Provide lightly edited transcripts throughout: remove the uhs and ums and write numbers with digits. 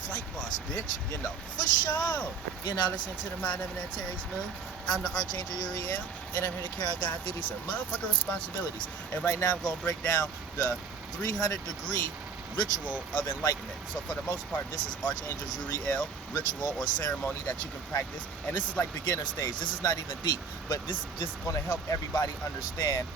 Flight boss, bitch. For sure. Listen to the mind of an Terry's Moon. I'm the Archangel Uriel, and I'm here to carry out God's duties and motherfucking responsibilities. And right now I'm going to break down the 300-degree ritual of enlightenment. So for the most part, this is Archangel Uriel ritual or ceremony that you can practice. And this is like beginner stage. This is not even deep, but this is just going to help everybody understand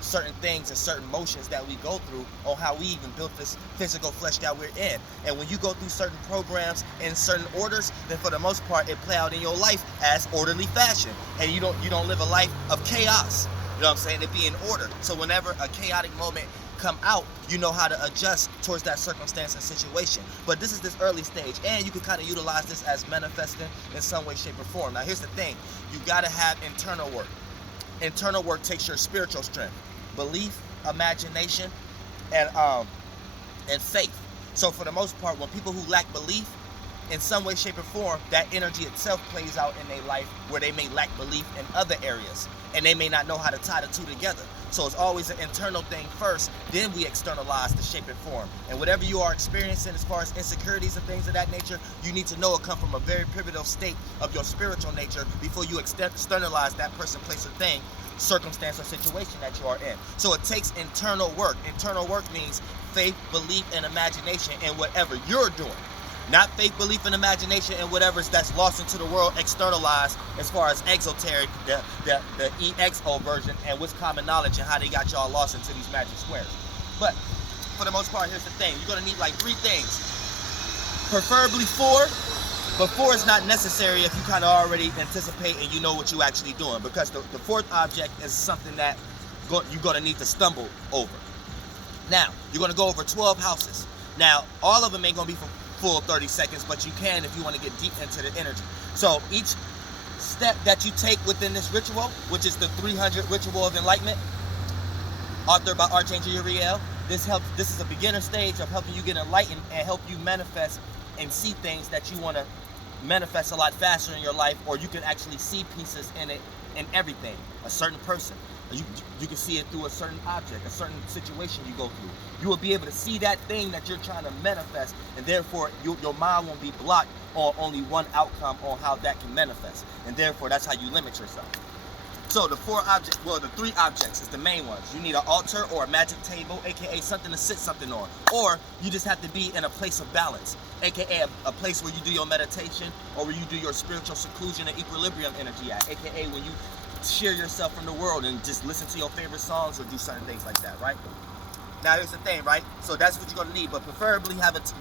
certain things and certain motions that we go through on how we even built this physical flesh that we're in. And when you go through certain programs in certain orders, then for the most part, it play out in your life as orderly fashion. And you don't live a life of chaos. You know what I'm saying? It be in order. So whenever a chaotic moment come out, you know how to adjust towards that circumstance and situation. But this is this early stage, and you can kind of utilize this as manifesting in some way, shape, or form. Now here's the thing, you got to have internal work. Internal work takes your spiritual strength, belief, imagination, and faith. So for the most part, when people who lack belief in some way, shape, or form, that energy itself plays out in their life where they may lack belief in other areas, and they may not know how to tie the two together. So it's always an internal thing first, then we externalize the shape and form. And whatever you are experiencing as far as insecurities and things of that nature, you need to know it come from a very pivotal state of your spiritual nature before you externalize that person, place, or thing, circumstance, or situation that you are in. So it takes internal work. Internal work means faith, belief, and imagination in whatever you're doing. Not faith, belief, and imagination and whatever that's lost into the world, externalized as far as exoteric, the EXO version, and what's common knowledge and how they got y'all lost into these magic squares. But for the most part, here's the thing. You're going to need like 3 things. Preferably 4, but 4 is not necessary if you kind of already anticipate and you know what you're actually doing, because the 4th object is something that you're going to need to stumble over. Now, you're going to go over 12 houses. Now, all of them ain't going to be for full 30 seconds, but you can if you want to get deep into the energy. So each step that you take within this ritual, which is the 300 ritual of enlightenment, authored by Archangel Uriel, this is a beginner stage of helping you get enlightened and help you manifest and see things that you want to manifest a lot faster in your life, or you can actually see pieces in it, in everything. A certain person, you can see it through a certain object, a certain situation you go through. You will be able to see that thing that you're trying to manifest, and therefore your mind won't be blocked on only one outcome on how that can manifest, and therefore that's how you limit yourself. So the 3 objects is the main ones. You need an altar or a magic table, aka something to sit something on, or you just have to be in a place of balance, aka a place where you do your meditation, or where you do your spiritual seclusion and equilibrium energy at, aka when you shear yourself from the world and just listen to your favorite songs or do certain things like that, right? Now here's the thing, right? So that's what you're gonna need, but preferably have it.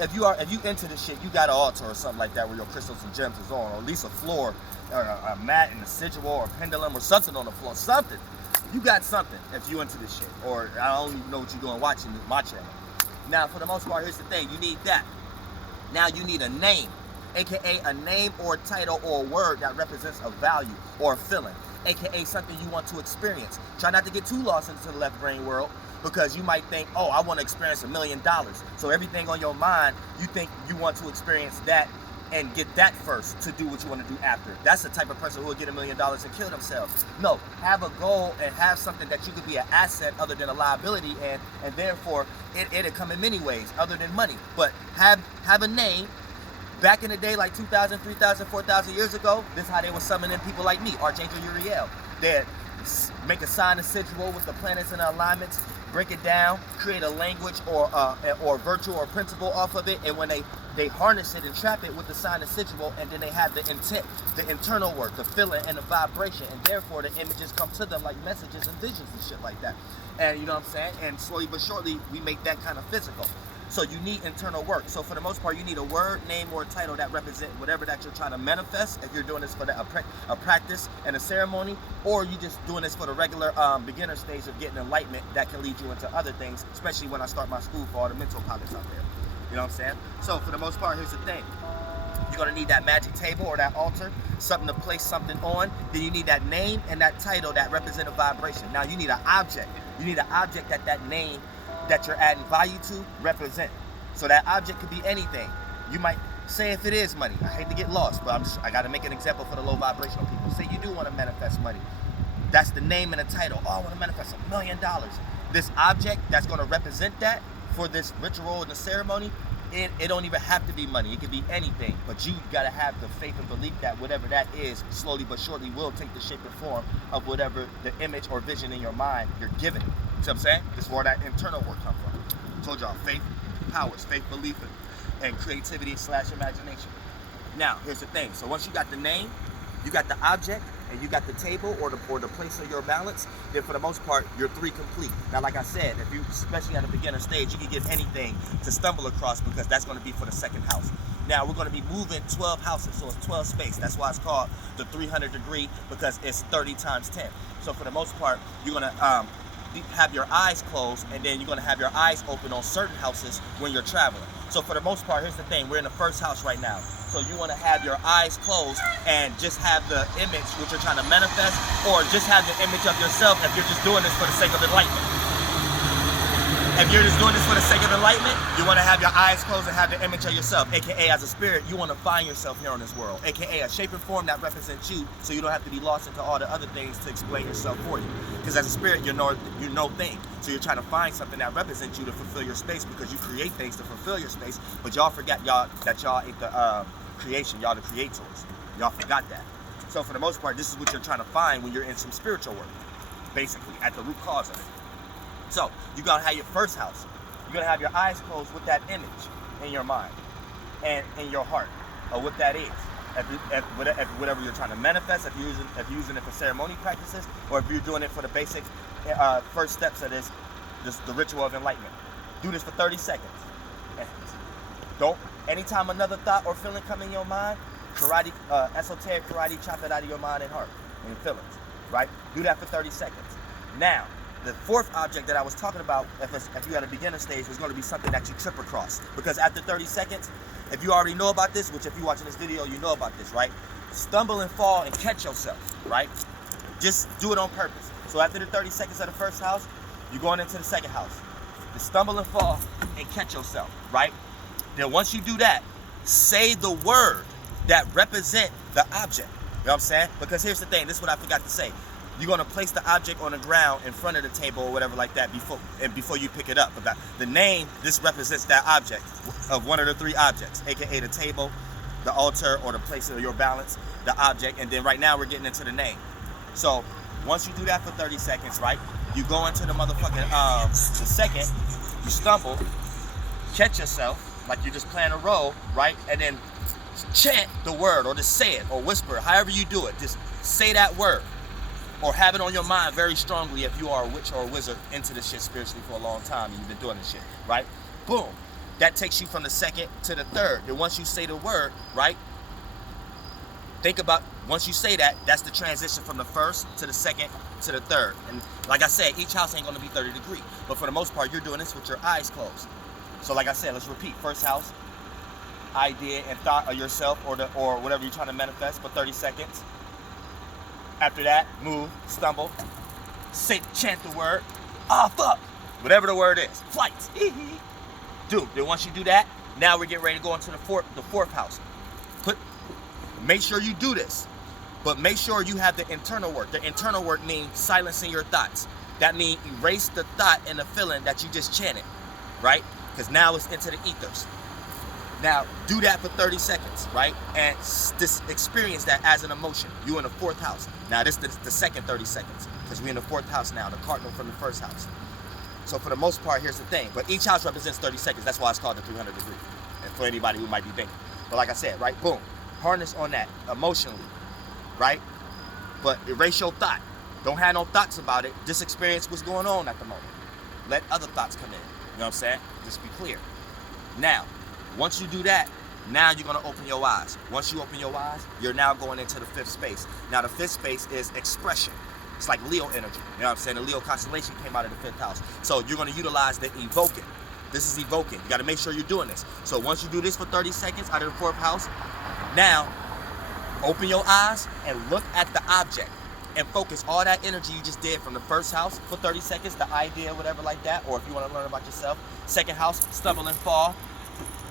If you into this shit, you got an altar or something like that where your crystals and gems is on, or at least a floor, or a mat and a sigil or a pendulum or something on the floor, something. You got something if you into this shit, or I don't even know what you're doing watching my channel. Now for the most part, here's the thing, you need that. Now you need a name, aka a name or a title or a word that represents a value or a feeling, aka something you want to experience. Try not to get too lost into the left brain world, because you might think, oh, I want to experience $1 million. So everything on your mind, you think you want to experience that and get that first to do what you want to do after. That's the type of person who will get $1 million and kill themselves. No, have a goal and have something that you could be an asset other than a liability, and therefore it'll come in many ways other than money. But have a name. Back in the day, like 2,000, 3,000, 4,000 years ago, this is how they were summoning people like me, Archangel Uriel. They'd make a sign of sigil with the planets and the alignments, break it down, create a language or virtue or principle off of it, and when they harness it and trap it with the sign of sigil, and then they have the intent, the internal work, the feeling, and the vibration, and therefore the images come to them like messages and visions and shit like that. And you know what I'm saying? And slowly but surely, we make that kind of physical. So you need internal work. So for the most part, you need a word, name, or a title that represent whatever that you're trying to manifest. If you're doing this for a practice and a ceremony, or you just doing this for the regular beginner stage of getting enlightenment, that can lead you into other things, especially when I start my school for all the mental pilots out there. You know what I'm saying? So for the most part, here's the thing. You're gonna need that magic table or that altar, something to place something on. Then you need that name and that title that represent a vibration. Now you need an object. You need an object that name that you're adding value to represent. So that object could be anything. You might say if it is money. I hate to get lost, but I got to make an example for the low vibrational people. Say you do want to manifest money. That's the name and the title. Oh, I want to manifest $1 million. This object that's going to represent that for this ritual and the ceremony it don't even have to be money. It could be anything. But you gotta have the faith and belief that whatever that is, slowly but surely will take the shape and form of whatever the image or vision in your mind you're given it. See what I'm saying? This is where that internal work comes from. I told y'all, faith powers, faith, belief, and creativity / imagination. Now, here's the thing. So once you got the name, you got the object, and you got the table or the place of your balance, then for the most part, you're 3 complete. Now, like I said, if you, especially at a beginner stage, you can get anything to stumble across because that's going to be for the second house. Now, we're going to be moving 12 houses, so it's 12 space. That's why it's called the 300 degree, because it's 30 times 10. So for the most part, you're going to have your eyes closed, and then you're going to have your eyes open on certain houses when you're traveling. So for the most part, here's the thing. We're in the first house right now. So you want to have your eyes closed and just have the image which you're trying to manifest, or just have the image of yourself if you're just doing this for the sake of enlightenment. If you're just doing this for the sake of enlightenment, you want to have your eyes closed and have the image of yourself, aka as a spirit, you want to find yourself here on this world, aka a shape and form that represents you, so you don't have to be lost into all the other things to explain yourself for you. Because as a spirit, you're no thing. So you're trying to find something that represents you to fulfill your space, because you create things to fulfill your space, but y'all forget that y'all ain't the creation, y'all the creators. Y'all forgot that. So for the most part, this is what you're trying to find when you're in some spiritual work, basically, at the root cause of it. So you're going to have your first house. You're going to have your eyes closed with that image in your mind and in your heart of what that is. If whatever you're trying to manifest, if you're using it for ceremony practices, or if you're doing it for the basic first steps of the ritual of enlightenment. Do this for 30 seconds. Don't, anytime another thought or feeling come in your mind, esoteric karate, chop that out of your mind and heart and your feelings, right? Do that for 30 seconds. Now, the fourth object that I was talking about, if you had a beginner stage, was going to be something that you trip across. Because after 30 seconds, if you already know about this, which if you're watching this video, you know about this, right? Stumble and fall and catch yourself, right? Just do it on purpose. So after the 30 seconds of the first house, you're going into the second house. You stumble and fall and catch yourself, right? Then once you do that, say the word that represent the object. You know what I'm saying? Because here's the thing, this is what I forgot to say. You're going to place the object on the ground in front of the table or whatever like that before you pick it up. But the name, this represents that object of one of the 3 objects, aka the table, the altar, or the place of your balance, the object, and then right now we're getting into the name. So once you do that for 30 seconds, right, you go into the motherfucking, the second, you stumble, catch yourself, like you're just playing a role, right, and then chant the word, or just say it, or whisper, however you do it, just say that word. Or have it on your mind very strongly if you are a witch or a wizard into this shit spiritually for a long time and you've been doing this shit, right? Boom. That takes you from the second to the third. Then once you say the word, right? Think about, once you say that, that's the transition from the first to the second to the third. And like I said, each house ain't going to be 30 degrees. But for the most part, you're doing this with your eyes closed. So like I said, let's repeat. First house, idea and thought of yourself or whatever you're trying to manifest for 30 seconds. After that, move, stumble, say, chant the word, fuck, whatever the word is, flight. Dude, then once you do that, now we're getting ready to go into the fourth house. Make sure you do this, but make sure you have the internal work. The internal work means silencing your thoughts. That means erase the thought and the feeling that you just chanted, right? Because now it's into the ethers. Now, do that for 30 seconds, right? And just experience that as an emotion. You're in the fourth house. Now, this is the second 30 seconds, because we're in the fourth house now, the cardinal from the first house. So for the most part, here's the thing. But each house represents 30 seconds. That's why it's called the 300 degree. And for anybody who might be thinking. But like I said, right? Boom. Harness on that emotionally, right? But erase your thought. Don't have no thoughts about it. Just experience what's going on at the moment. Let other thoughts come in. You know what I'm saying? Just be clear. Now, once you do that, now you're going to open your eyes. Once you open your eyes, you're now going into the 5th space. Now, the 5th space is expression. It's like Leo energy. You know what I'm saying? The Leo constellation came out of the 5th house. So you're going to utilize the invoking. This is evoking. You got to make sure you're doing this. So once you do this for 30 seconds out of the 4th house, now open your eyes and look at the object and focus all that energy you just did from the 1st house for 30 seconds, the idea, whatever like that, or if you want to learn about yourself. 2nd house, stumble and fall.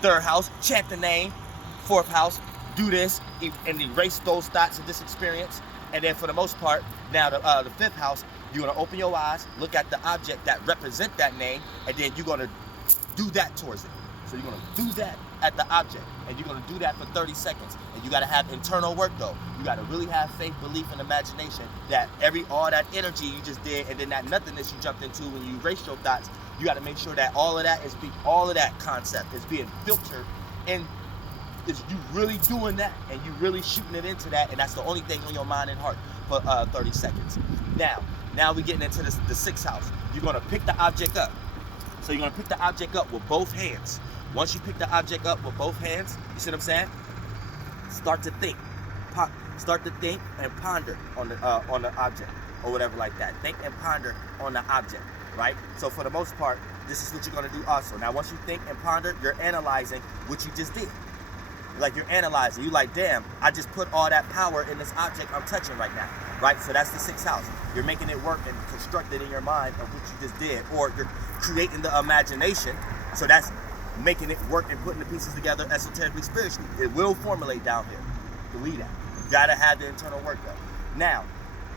3rd house, chant the name. 4th house, do this and erase those thoughts of this experience. And then for the most part, now the 5th house, you're going to open your eyes, look at the object that represent that name, and then you're going to do that towards it. So you're going to do that at the object, and you're going to do that for 30 seconds. And you got to have internal work, though. You got to really have faith, belief, and imagination that all that energy you just did, and then that nothingness you jumped into when you erased your thoughts, you got to make sure that all of that concept is being filtered, and is you really doing that, and you really shooting it into that, and that's the only thing on your mind and heart for 30 seconds. Now we're getting into the sixth house. You're going to pick the object up. So you're going to pick the object up with both hands. Once you pick the object up with both hands, you see what I'm saying? Start to think. Start to think and ponder on the object or whatever like that. Think and ponder on the object, right? So for the most part, this is what you're going to do also. Now, once you think and ponder, you're analyzing what you just did. Like, you're analyzing. You're like, damn, I just put all that power in this object I'm touching right now, right? So that's the sixth house. You're making it work and construct it in your mind of what you just did, or you're creating the imagination. So that's making it work and putting the pieces together esoterically, spiritually. It will formulate down here. Believe that. You gotta have the internal work though. Now,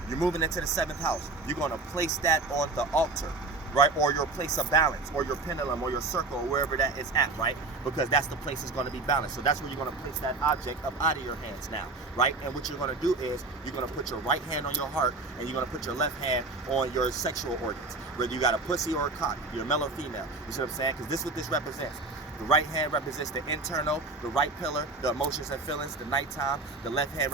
you're moving into the seventh house. You're gonna place that on the altar, right? Or your place of balance, or your pendulum, or your circle, or wherever that is at, right? Because that's the place that's going to be balanced. So that's where you're going to place that object up out of your hands now, right? And what you're going to do is you're going to put your right hand on your heart, and you're going to put your left hand on your sexual organs, whether you got a pussy or a cock, you're male or female. You see what I'm saying? Because this is what this represents. The right hand represents the internal, the right pillar, the emotions and feelings, the nighttime. The left hand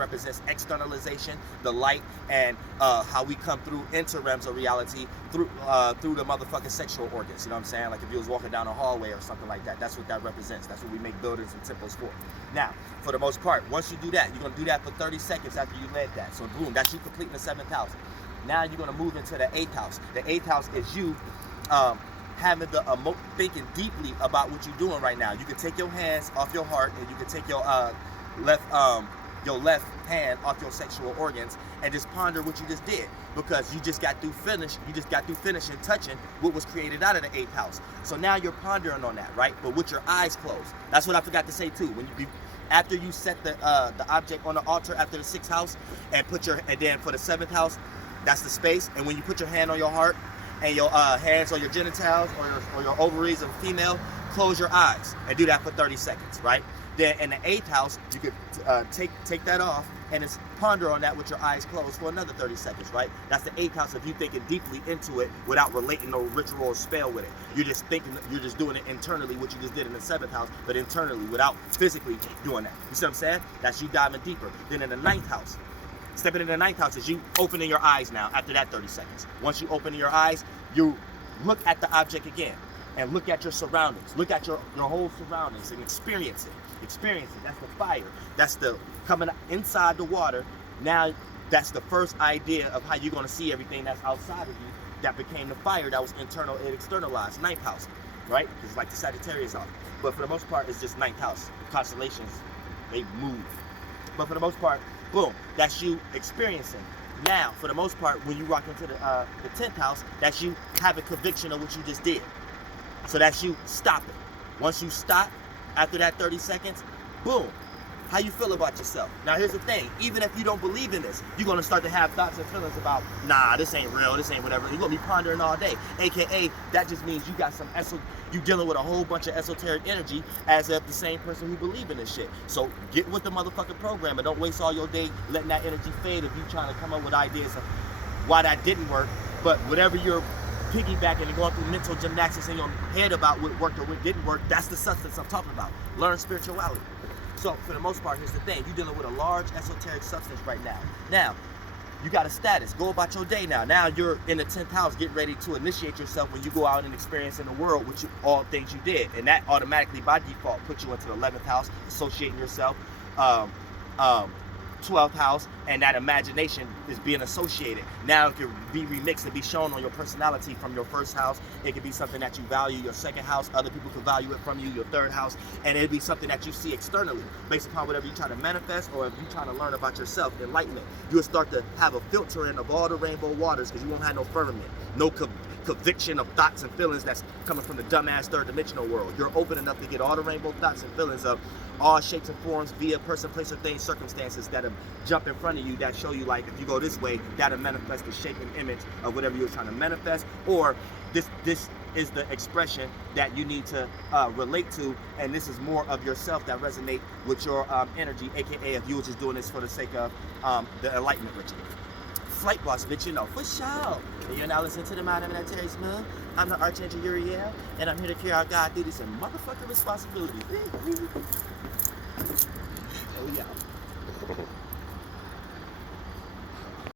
represents externalization, the light, and how we come through realms of reality through the motherfucking sexual organs. You know what I'm saying? Like if you was walking down a hallway or something like that. That's what that represents. That's what we make buildings and temples for. Now, for the most part, once you do that, you're gonna do that for 30 seconds after you led that. So boom, that's you completing the seventh house. Now you're gonna move into the eighth house. The eighth house is you having the thinking deeply about what you're doing right now. You can take your hands off your heart, and you can take your left hand off your sexual organs, and just ponder what you just did, because you just got through finishing touching what was created out of the eighth house. So now you're pondering on that, right? But with your eyes closed. That's what I forgot to say too. When after you set the object on the altar after the sixth house, and then for the seventh house, that's the space. And when you put your hand on your heart, and your hands on your genitals or your ovaries of a female, close your eyes and do that for 30 seconds, right? Then in the eighth house, you could take that off and just ponder on that with your eyes closed for another 30 seconds, right? That's the eighth house if you thinking deeply into it without relating no ritual or spell with it. You're just thinking, you're just doing it internally, what you just did in the seventh house, but internally without physically doing that. You see what I'm saying? That's you diving deeper. Then in the ninth house, stepping into the ninth house is you opening your eyes now after that 30 seconds. Once you open your eyes, you look at the object again and look at your surroundings. Look at your whole surroundings and experience it. Experience it. That's the fire. That's the coming inside the water. Now that's the first idea of how you're going to see everything that's outside of you that became the fire that was internal and externalized. Ninth house, right? It's like the Sagittarius house. But for the most part, it's just ninth house. Constellations, they move. But for the most part, boom, that's you experiencing. Now, for the most part, when you rock into the 10th house, that's you have a conviction of what you just did. So that's you stopping. Once you stop, after that 30 seconds, boom, how you feel about yourself. Now, here's the thing. Even if you don't believe in this, you're going to start to have thoughts and feelings about, nah, this ain't real, this ain't whatever. You're going to be pondering all day. AKA, that just means you got you dealing with a whole bunch of esoteric energy as if the same person who believe in this shit. So get with the motherfucking program and don't waste all your day letting that energy fade if you trying to come up with ideas of why that didn't work. But whatever you're piggybacking and going through mental gymnastics in your head about what worked or what didn't work, that's the substance I'm talking about. Learn spirituality. So for the most part, here's the thing. You're dealing with a large esoteric substance right now. Now, you got a status. Go about your day now. Now you're in the 10th house, getting ready to initiate yourself when you go out and experience in the world all things you did. And that automatically, by default, puts you into the 11th house, associating yourself. 12th house, and that imagination is being associated. Now it can be remixed and be shown on your personality from your first house. It could be something that you value, your second house. Other people can value it from you, your third house. And it'd be something that you see externally based upon whatever you try to manifest, or if you're trying to learn about yourself, enlightenment. You'll start to have a filtering of all the rainbow waters because you won't have no firmament, no conviction of thoughts and feelings that's coming from the dumbass third dimensional world. You're open enough to get all the rainbow thoughts and feelings of all shapes and forms via person, place, or thing, circumstances that'll jump in front of you that show you, like, if you go this way, that'll manifest the shape and image of whatever you're trying to manifest, or this is the expression that you need to relate to, and this is more of yourself that resonate with your energy, aka if you were just doing this for the sake of the enlightenment ritual. Flight boss, bitch, you know, for sure. And you're now listening to the Mind of an Terry's Moon. I'm the Archangel Uriel, and I'm here to carry out God duties and motherfucking responsibilities.